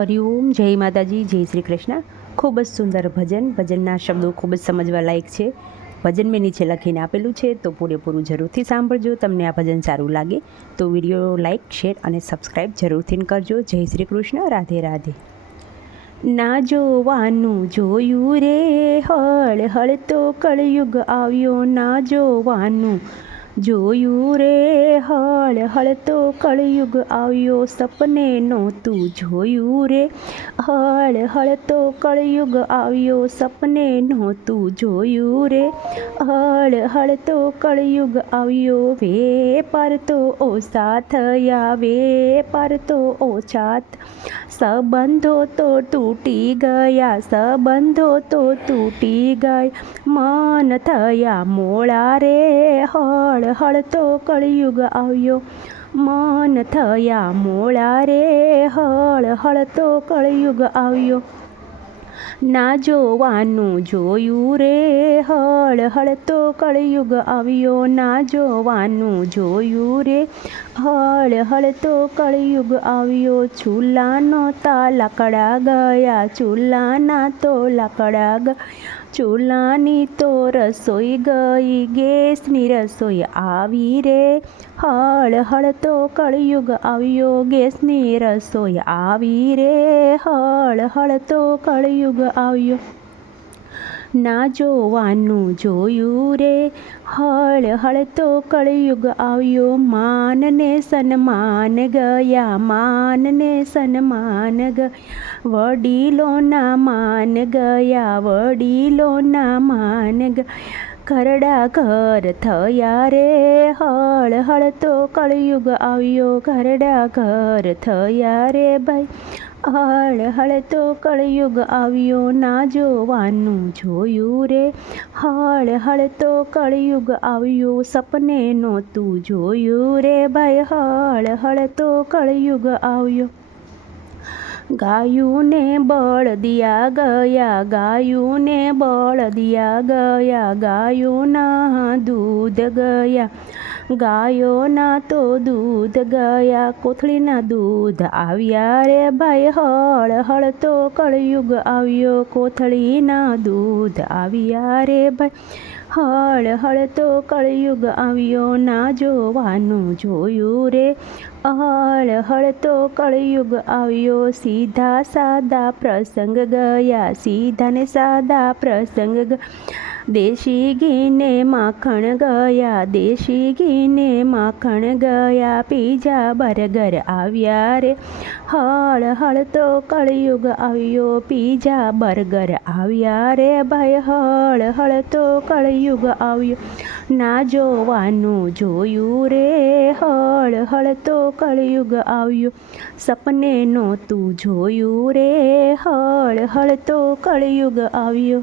હરિઓમ જય માતાજી, જય શ્રી કૃષ્ણ. ખૂબ જ સુંદર ભજન. ભજનના શબ્દો ખૂબ જ સમજવા લાયક છે. ભજન મેં નીચે લખીને આપેલું છે, તો પૂરેપૂરું જરૂરથી સાંભળજો. તમને આ ભજન સારું લાગે, તો વીડિયો લાઇક, શેર અને સબસ્ક્રાઈબ જરૂરથી કરજો. જય શ્રી કૃષ્ણ. રાધે રાધે. ના જોવાનું જોયું રે. હળ હળ તો કળયુગ આવ્યો. ના જોવાનું જોયું રે. હળ હળ હળતો કળયુગ આવ્યો સપને નહોતું જોયું રે. હળ હળતો કળયુગ આવ્યો સપને નહોતું જોયું રે. હળ હળતો કળયુગ આવ્યો વે તો ઓછા થયા વે તો ઓછા સંબંધો તો તૂટી ગયા, સંબંધો તો તૂટી ગયા મન થયા મોળા રે. હળ હળતો કળયુગ આવ્યો મન થયા મોળા રે હળ હળ તો કળયુગ આવ્યો. ના જોવાનું જોયું રે, હળ હળ તો કળયુગ આવ્યો. ના જોવાનું જોયું રે, હળ હળ તો કળયુગ આવ્યો. ચૂલાનો તા લાકડા ગયા, ચૂલાના તો લાકડા ગયા. ચૂલાની તો રસોઈ ગઈ ગેસની રસોઈ આવી રે. હળ હળ તો કળયુગ આવ્યો ગેસની રસોઈ આવી રે. હળ હળ તો કળયુગ આવ્યો. ના જોવાનું જોયું રે. હળ હળ તો કળયુગ આવ્યો, માનને સન્માન ગયા, માનને સન્માન ગયા વડીલોના માન ગયા, વડીલોના માન ગયા ઘરડા ઘર થયા રે હળ હળ તો કળયુગ આવ્યો ઘરડા ઘર થયા રે ભાઈ હળ હળ તો કળયુગ આવ્યો ના જોવાનું જોયું રે હળ હળ તો કળયુગ આવ્યો સપને નહોતું જોયું રે ભાઈ હળ હળ તો કળયુગ આવ્યો ગાયુંને બળદિયા ગયા, ગાયુંને બળદિયા ગયા, ગાયોના દૂધ ગયા. ગાયોના તો દૂધ ગયા, કોથળીના દૂધ આવ્યા રે ભાઈ, હળ હળ તો કળયુગ આવ્યો, કોથળીના દૂધ આવ્યા રે ભાઈ. હળ તો કળયુગ આવ્યો ના જોવાનું જોયું રે. હળ તો કળયુગ આવ્યો, સીધા સાદા પ્રસંગ ગયા સીધા ને સાદા પ્રસંગ ગયા. દેશી ઘીને માખણ ગયા, દેશી ઘીને માખણ ગયા પીજા બર્ગર આવ્યા રે. હળ હળ તો કળયુગ આવ્યો પીજા બર્ગર આવ્યા રે ભાઈ. હળ હળ તો કળયુગ આવ્યો, ના જોવાનું જોયું રે. હળ હળ તો કળયુગ આવ્યો, સપને નહોતું જોયું રે. હળ હળ તો કળયુગ આવ્યો.